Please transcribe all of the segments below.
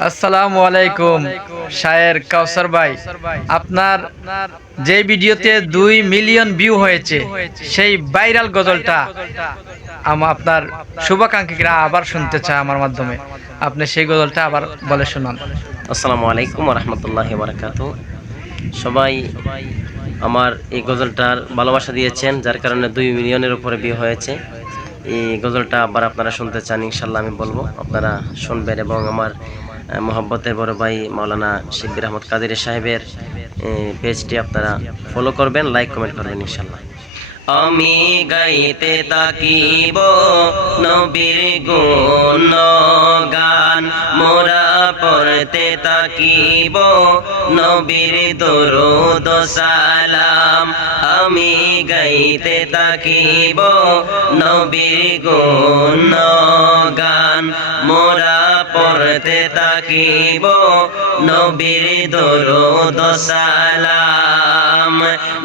আসসালামু আলাইকুম শায়ের কাউসার ভাই, আপনার যে ভিডিওতে 2 মিলিয়ন ভিউ হয়েছে সেই ভাইরাল গজলটা আপনার শুভাকাঙ্ক্ষীরা আবার শুনতে চায় আমার মাধ্যমে। আপনি সেই গজলটা আবার বলে শোনান। আসসালামু আলাইকুম ওয়া রাহমাতুল্লাহি ওয়া বারাকাতুহু। সবাই আমার এই গজলটার ভালোবাসা দিয়েছেন, যার কারণে 2 মিলিয়নের উপরে ভিউ হয়েছে। এই গজলটা আবার আপনারা শুনতে চান, ইনশাল্লাহ আমি বলবো, আপনারা শুনবেন এবং আমার মোহাব্বতের বড় ভাই মাওলানা শিব্বির আহমদ কাদের সাহেবের পেজটি আপনারা ফলো করবেন, লাইক কমেন্ট করবেন ইনশাল্লাহ। আমি গাইতে তাকিব নবীর গুণগান, মোরা পড়তে তাকিব নবীর দরুদ সালাম। আমি গাইতে তাকিব নবীর গুণগান, মোরা পড়তে তাকিব নবীর দরুদ সালাম।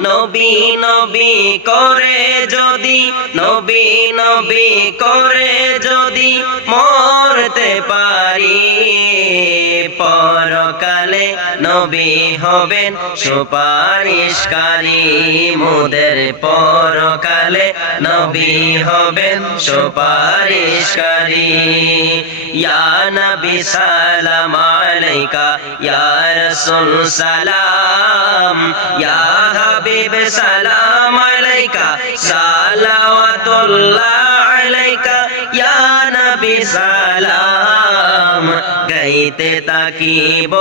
নবী নবী করে যদি, নবী নবী করে যদি মরতে পারি, পরকালে নবী হবেন সুপারিশকারী মোদের, পরকালে নবী হবেন সুপারিশকারী। ইয়া নবী সালাম আলাইকা, ইয়া রাসূল সালাম, ইয়া হাবিব সালাম আলাইকা, সালাওয়াতুল্লাহ আলাইকা, ইয়া নবী সালাম। গাইতে তাকিব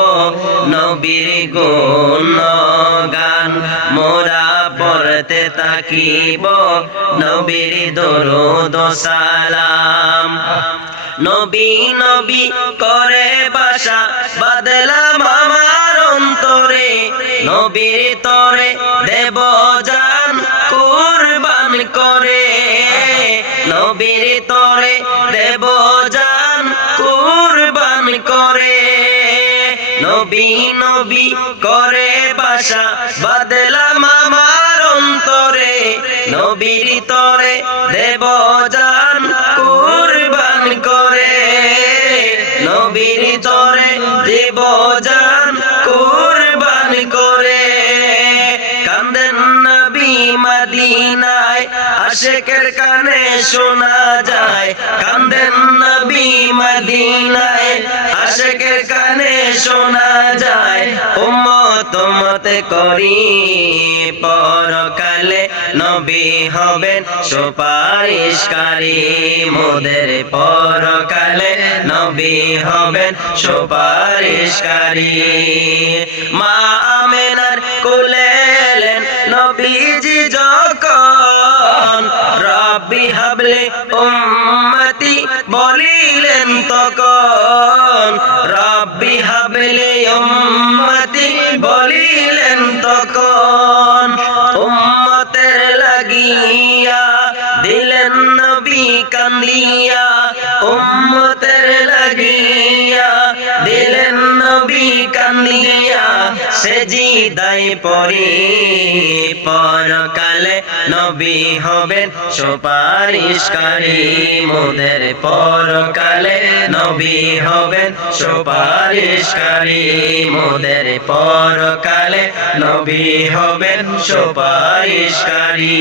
নবীর গুণগান, মোরা পড়তে তাকিব নবীর দরুদ সালাম। নবী নবী করে বাসা বাদলাম আমার অন্তরে, নবীর তরে দেব জান কুরবান করে, নবীর তরে দেব জান কুরবান করে। নবী নবী করে বাসা বাদলাম আমার অন্তরে, নবীর তরে দেব জান কুরবান করে, নবীর তরে দেব জান কুরবান করে। কান্দেন নবী মদিনায়, আশিকের কানে শোনা যায়, কান্দেন নবী মদিনায়, আশিকের কানে শোনা যায়। উম্মত উম্মত করি পরকালে নবী হবেন সুপারিশকারী মোদের, পরকালে নবী হবেন সুপারিশকারী। মা আমেনার কোলে এলেন নবীজি যখন, রব্বি হাবলি উম্মতি বলিলেন তখন, রব্বি হাবলি উম্মতি বলিলেন তখন। উম্মতের লাগিয়া দিলেন নবী কান্দিয়া, উম্মতের লাগিয়া দিলেন নবী কান্দিয়া, সেজিদায় পড়ি পরকালে নবী হবেন সুপারিশকারী মোদের, পরকালে নবী হবেন সুপারিশকারী মোদের, পরকালে নবী হবেন সুপারিশকারী।